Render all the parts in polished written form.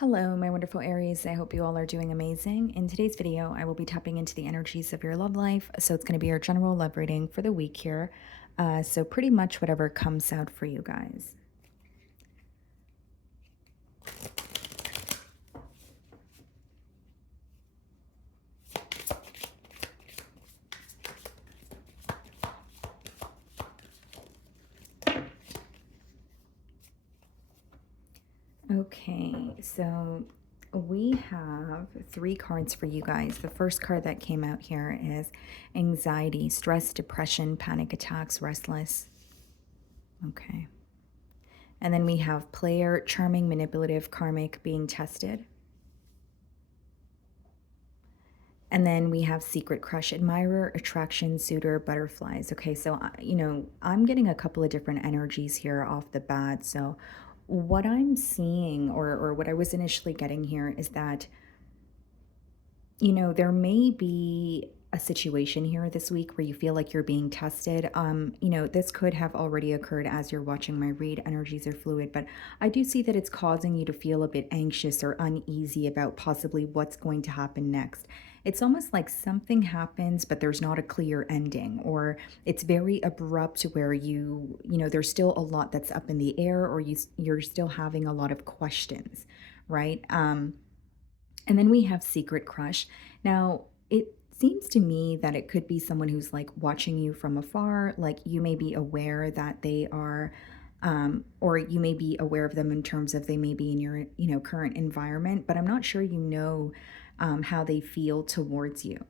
Hello, my wonderful Aries. I hope you all are doing amazing. In today's video, I will be tapping into the energies of your love life. So it's going to be our general love reading for the week here. So pretty much whatever comes out for you guys. Okay, so we have three cards for you guys. The first card that came out here is anxiety, stress, depression, panic attacks, restless. Okay. And then we have player, charming, manipulative, karmic, being tested. And then we have secret crush, admirer, attraction, suitor, butterflies. Okay, so, I'm getting a couple of different energies here off the bat. So what I'm seeing or what I was initially getting here is that, there may be a situation here this week where you feel like you're being tested. This could have already occurred as you're watching my read. Energies are fluid, but I do see that it's causing you to feel a bit anxious or uneasy about possibly what's going to happen next. It's almost like something happens, but there's not a clear ending, or it's very abrupt where there's still a lot that's up in the air, or you're still having a lot of questions, right? And then we have secret crush. Now, it seems to me that it could be someone who's like watching you from afar, like you may be aware that they are or you may be aware of them in terms of they may be in your, current environment, but I'm not sure how they feel towards you.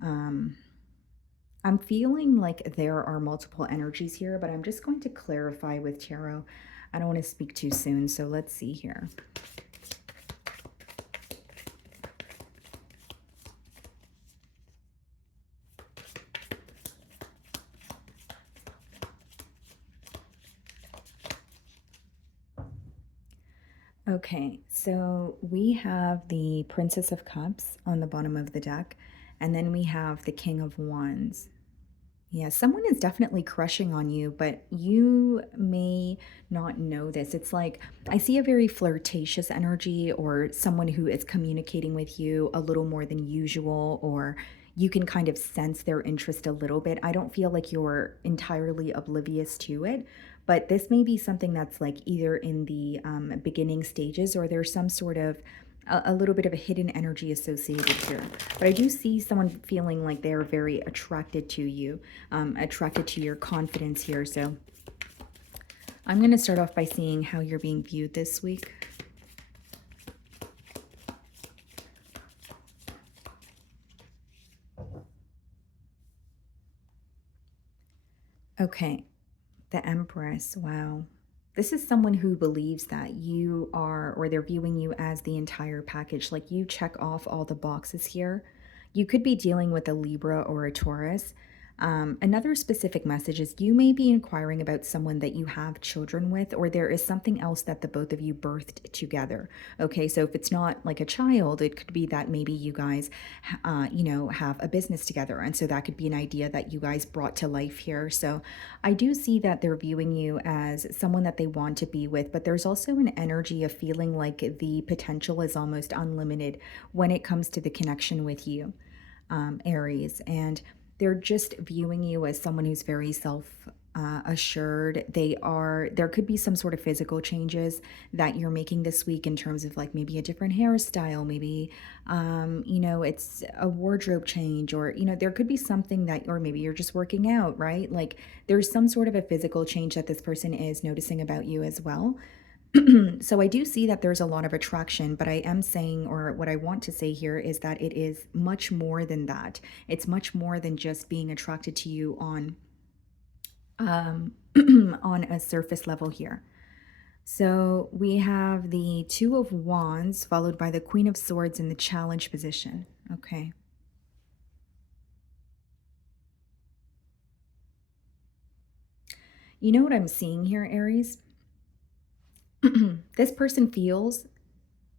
Um, I'm feeling like there are multiple energies here, but I'm just going to clarify with tarot. I don't want to speak too soon, so let's see here. Okay, so we have the Princess of Cups on the bottom of the deck, and then we have the King of Wands. Yeah, someone is definitely crushing on you, but you may not know this. It's like I see a very flirtatious energy, or someone who is communicating with you a little more than usual, or you can kind of sense their interest a little bit. I don't feel like you're entirely oblivious to it, but this may be something that's like either in the beginning stages, or there's some sort of a little bit of a hidden energy associated here. But I do see someone feeling like they're very attracted to you, attracted to your confidence here. So I'm going to start off by seeing how you're being viewed this week. Okay, the Empress. Wow. This is someone who believes that you are, or they're viewing you as the entire package. Like you check off all the boxes here. You could be dealing with a Libra or a Taurus. Another specific message is you may be inquiring about someone that you have children with, or there is something else that the both of you birthed together. Okay, so if it's not like a child, it could be that maybe you guys, have a business together. And so that could be an idea that you guys brought to life here. So I do see that they're viewing you as someone that they want to be with, but there's also an energy of feeling like the potential is almost unlimited when it comes to the connection with you, Aries. And they're just viewing you as someone who's very self assured. There could be some sort of physical changes that you're making this week in terms of like maybe a different hairstyle, maybe, it's a wardrobe change, or, there could be something that, or maybe you're just working out, right? Like there's some sort of a physical change that this person is noticing about you as well. So I do see that there's a lot of attraction, but I am saying, or what I want to say here is that it is much more than that. It's much more than just being attracted to you on on a surface level here. So we have the Two of Wands followed by the Queen of Swords in the challenge position. Okay. You know what I'm seeing here, Aries? This person feels,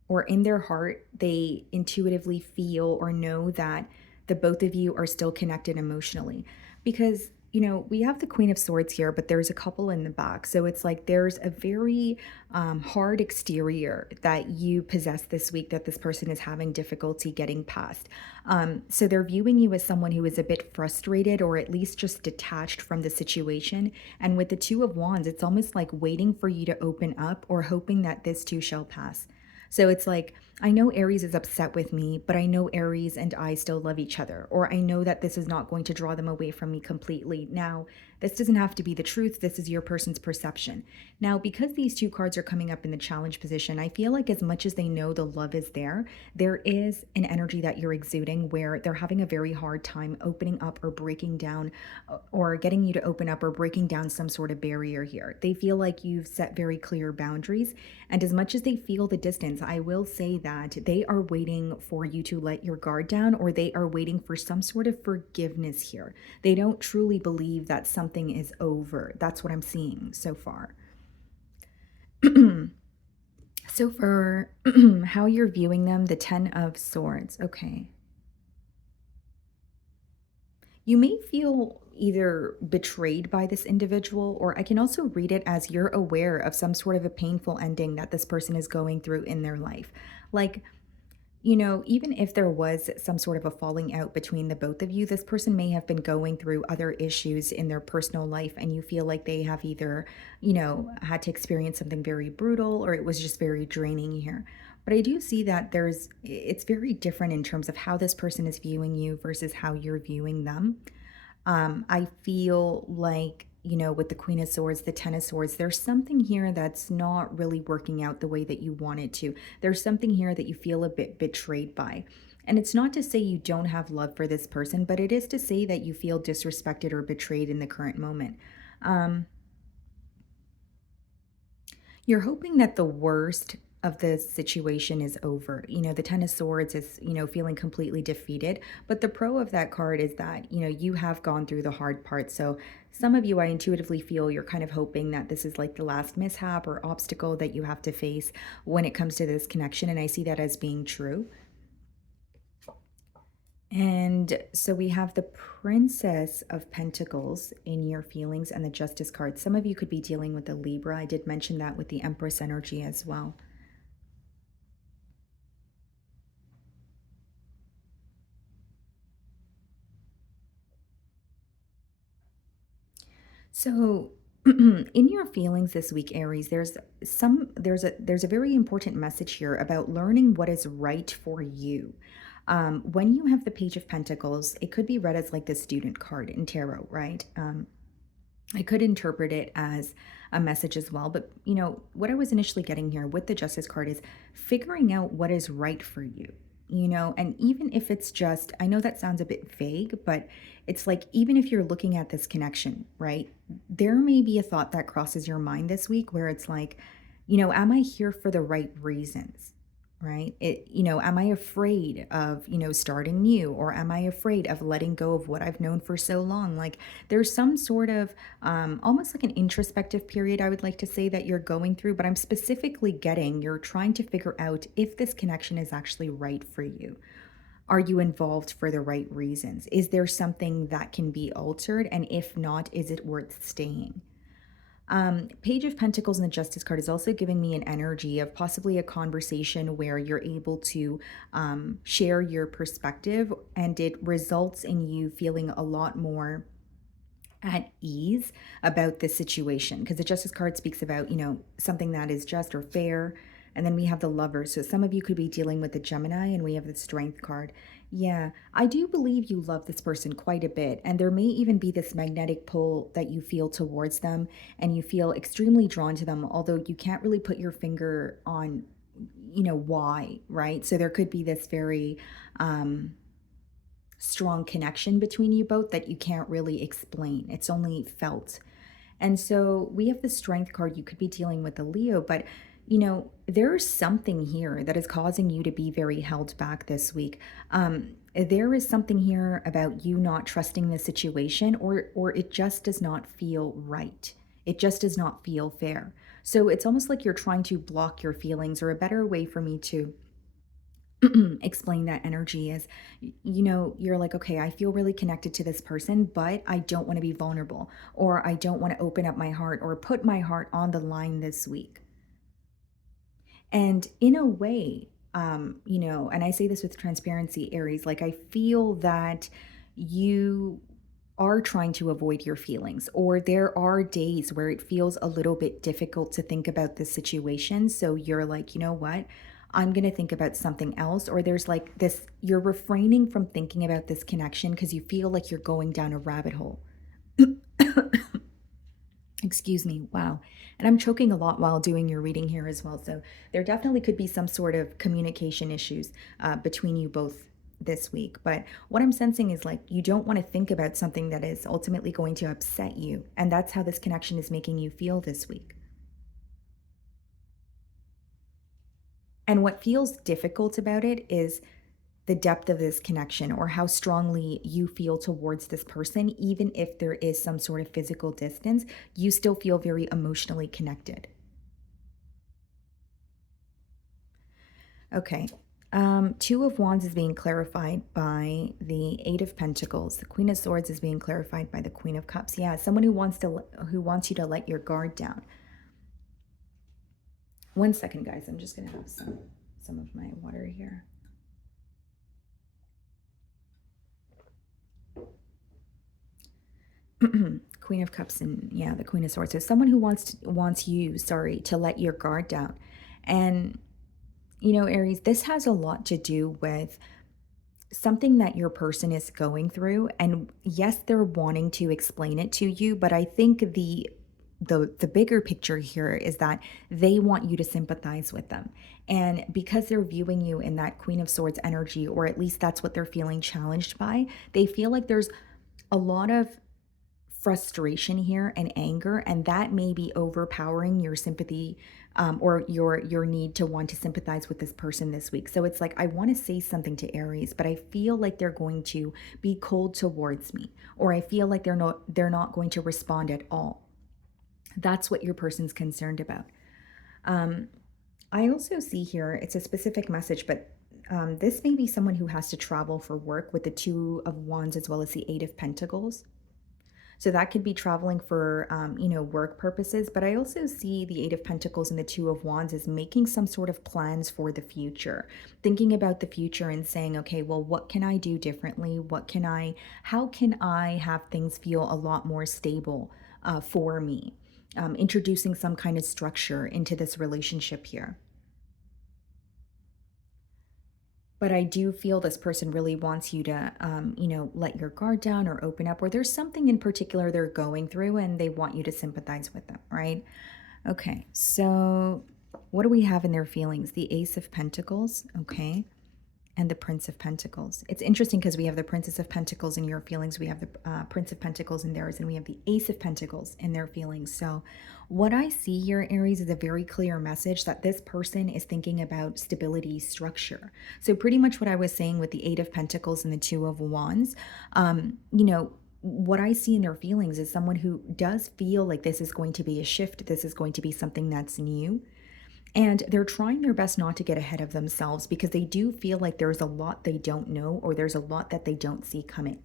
or in their heart, they intuitively feel or know that the both of you are still connected emotionally. Because We have the Queen of Swords here, but there's a couple in the back. So it's like there's a very hard exterior that you possess this week that this person is having difficulty getting past. So they're viewing you as someone who is a bit frustrated or at least just detached from the situation. And with the Two of Wands, it's almost like waiting for you to open up or hoping that this too shall pass. So it's like, I know Aries is upset with me, but I know Aries and I still love each other, or I know that this is not going to draw them away from me completely. Now, this doesn't have to be the truth. This is your person's perception. Now, because these two cards are coming up in the challenge position, I feel like as much as they know the love is there, there is an energy that you're exuding where they're having a very hard time opening up or breaking down or getting you to open up or breaking down some sort of barrier here. They feel like you've set very clear boundaries. And as much as they feel the distance, I will say that they are waiting for you to let your guard down or they are waiting for some sort of forgiveness here. They don't truly believe that something is over. That's what I'm seeing so far. So, for how you're viewing them, the Ten of Swords. Okay. You may feel either betrayed by this individual, or I can also read it as you're aware of some sort of a painful ending that this person is going through in their life. Like, even if there was some sort of a falling out between the both of you, this person may have been going through other issues in their personal life, and you feel like they have either, had to experience something very brutal or it was just very draining here. But I do see that it's very different in terms of how this person is viewing you versus how you're viewing them. I feel like, with the Queen of Swords, the Ten of Swords, there's something here that's not really working out the way that you want it to. There's something here that you feel a bit betrayed by. And it's not to say you don't have love for this person, but it is to say that you feel disrespected or betrayed in the current moment. Um, you're hoping that the worst of the situation is over. The Ten of Swords is, feeling completely defeated. But the pro of that card is that, you have gone through the hard part. So some of you, I intuitively feel you're kind of hoping that this is like the last mishap or obstacle that you have to face when it comes to this connection. And I see that as being true. And so we have the Princess of Pentacles in your feelings and the Justice card. Some of you could be dealing with the Libra. I did mention that with the Empress energy as well. So in your feelings this week, Aries, there's a very important message here about learning what is right for you. When you have the Page of Pentacles, it could be read as like the student card in tarot, right? I could interpret it as a message as well. But, what I was initially getting here with the Justice card is figuring out what is right for you, and even if it's just, I know that sounds a bit vague, but it's like, even if you're looking at this connection, right, there may be a thought that crosses your mind this week where it's like, am I here for the right reasons? Right? Am I afraid of, starting new, or am I afraid of letting go of what I've known for so long? Like, there's some sort of almost like an introspective period, I would like to say, that you're going through, but I'm specifically getting you're trying to figure out if this connection is actually right for you. Are you involved for the right reasons? Is there something that can be altered? And if not, is it worth staying? Page of Pentacles and the Justice card is also giving me an energy of possibly a conversation where you're able to share your perspective, and it results in you feeling a lot more at ease about this situation, because the Justice card speaks about, something that is just or fair. And then we have the Lovers. So some of you could be dealing with the Gemini, and we have the Strength card. Yeah, I do believe you love this person quite a bit. And there may even be this magnetic pull that you feel towards them, and you feel extremely drawn to them, although you can't really put your finger on, why, right? So there could be this very strong connection between you both that you can't really explain. It's only felt. And so we have the Strength card. You could be dealing with a Leo, but there's something here that is causing you to be very held back this week. There is something here about you not trusting the situation, or it just does not feel right. It just does not feel fair. So it's almost like you're trying to block your feelings, or a better way for me to explain that energy as you're like, okay, I feel really connected to this person, but I don't want to be vulnerable, or I don't want to open up my heart or put my heart on the line this week. And in a way, and I say this with transparency, Aries, like I feel that you are trying to avoid your feelings, or there are days where it feels a little bit difficult to think about the situation. So you're like, you know what? I'm going to think about something else. Or there's like this, you're refraining from thinking about this connection because you feel like you're going down a rabbit hole. Excuse me. Wow. And I'm choking a lot while doing your reading here as well. So there definitely could be some sort of communication issues between you both this week. But what I'm sensing is like you don't want to think about something that is ultimately going to upset you. And that's how this connection is making you feel this week. And what feels difficult about it is the depth of this connection, or how strongly you feel towards this person. Even if there is some sort of physical distance, you still feel very emotionally connected. Okay. Two of Wands is being clarified by the Eight of Pentacles. The Queen of Swords is being clarified by the Queen of Cups. Yeah, someone who wants you to let your guard down. One second, guys. I'm just gonna have some of my water here. Queen of Cups and yeah, the Queen of Swords. So someone who wants you, sorry, to let your guard down. And Aries, this has a lot to do with something that your person is going through. And yes, they're wanting to explain it to you, but I think the bigger picture here is that they want you to sympathize with them. And because they're viewing you in that Queen of Swords energy, or at least that's what they're feeling challenged by, they feel like there's a lot of frustration here and anger, and that may be overpowering your sympathy, or your need to want to sympathize with this person this week. So it's like I want to say something to Aries, but I feel like they're going to be cold towards me, or I feel like they're not going to respond at all. That's what your person's concerned about. um, I also see here it's a specific message, but this may be someone who has to travel for work with the Two of Wands as well as the Eight of Pentacles. So that could be traveling for, work purposes. But I also see the Eight of Pentacles and the Two of Wands as making some sort of plans for the future, thinking about the future and saying, okay, well, what can I do differently? How can I have things feel a lot more stable for me? Introducing some kind of structure into this relationship here. But I do feel this person really wants you to, let your guard down or open up, or there's something in particular they're going through and they want you to sympathize with them, right? Okay, so what do we have in their feelings? The Ace of Pentacles, okay, and the Prince of Pentacles. It's interesting because we have the Princess of Pentacles in your feelings, we have the Prince of Pentacles in theirs, and we have the Ace of Pentacles in their feelings. So what I see here, Aries, is a very clear message that this person is thinking about stability, structure. So pretty much what I was saying with the Eight of Pentacles and the Two of Wands, what I see in their feelings is someone who does feel like this is going to be a shift, this is going to be something that's new. And they're trying their best not to get ahead of themselves because they do feel like there's a lot they don't know, or there's a lot that they don't see coming.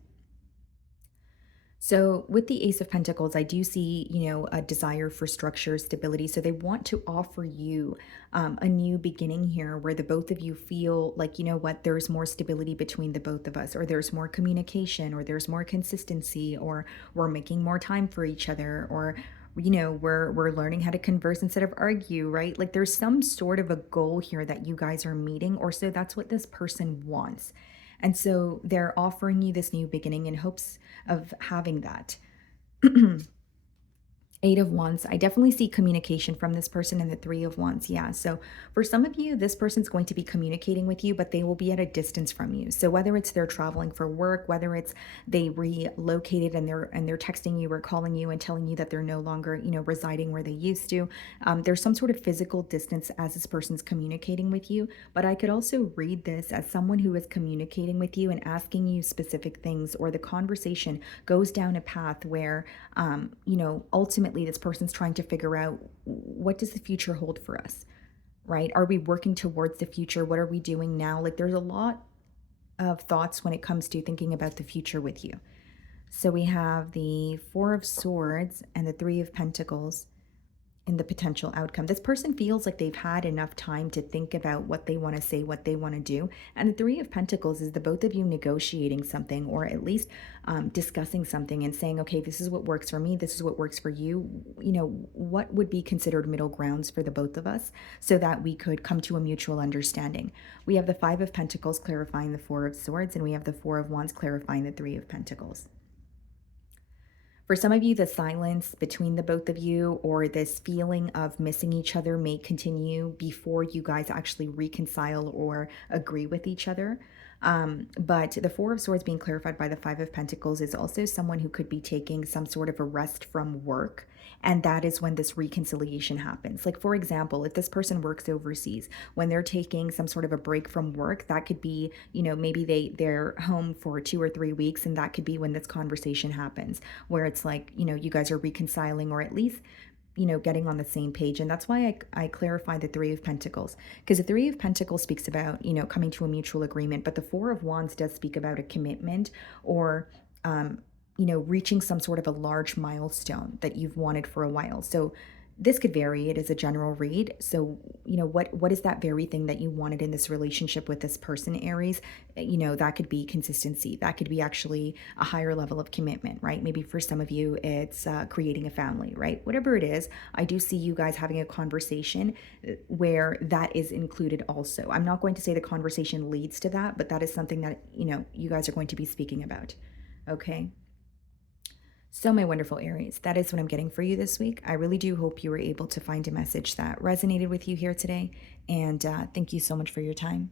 So with the Ace of Pentacles, I do see, a desire for structure, stability. So they want to offer you a new beginning here where the both of you feel like, you know what, there's more stability between the both of us, or there's more communication, or there's more consistency, or we're making more time for each other, or we're learning how to converse instead of argue, right? Like there's some sort of a goal here that you guys are meeting, or so that's what this person wants. And so they're offering you this new beginning in hopes of having that. Eight of Wands, I definitely see communication from this person in the Three of Wands. Yeah. So for some of you, this person's going to be communicating with you, but they will be at a distance from you. So whether it's they're traveling for work, whether it's they relocated and they're texting you or calling you and telling you that they're no longer, residing where they used to. There's some sort of physical distance as this person's communicating with you. But I could also read this as someone who is communicating with you and asking you specific things, or the conversation goes down a path where, ultimately this person's trying to figure out, what does the future hold for us? right? Are we working towards the future? What are we doing now? Like there's a lot of thoughts when it comes to thinking about the future with you. So we have the Four of Swords and the Three of Pentacles in the potential outcome. This person feels like they've had enough time to think about what they want to say, what they want to do. And the Three of Pentacles is the both of you negotiating something, or at least discussing something and saying, okay, this is what works for me. This is what works for you. You know, what would be considered middle grounds for the both of us so that we could come to a mutual understanding. We have the Five of Pentacles clarifying the Four of Swords, and we have the Four of Wands clarifying the Three of Pentacles. For some of you, the silence between the both of you or this feeling of missing each other may continue before you guys actually reconcile or agree with each other. But the Four of Swords being clarified by the Five of Pentacles is also someone who could be taking some sort of a rest from work. And that is when this reconciliation happens. Like, for example, if this person works overseas, when they're taking some sort of a break from work, that could be, you know, maybe they're home for 2 or 3 weeks, and that could be when this conversation happens, where it's like, you know, you guys are reconciling, or at least, you know, getting on the same page. And that's why I clarify the Three of Pentacles, because the Three of Pentacles speaks about, you know, coming to a mutual agreement, but the Four of Wands does speak about a commitment, or you know, reaching some sort of a large milestone that you've wanted for a while. So this could vary. It is a general read. So, you know, what is that very thing that you wanted in this relationship with this person, Aries? You know, that could be consistency. That could be actually a higher level of commitment, right? Maybe for some of you, it's creating a family, right? Whatever it is, I do see you guys having a conversation where that is included also. I'm not going to say the conversation leads to that, but that is something that, you know, you guys are going to be speaking about. Okay. So, my wonderful Aries, that is what I'm getting for you this week. I really do hope you were able to find a message that resonated with you here today. And thank you so much for your time.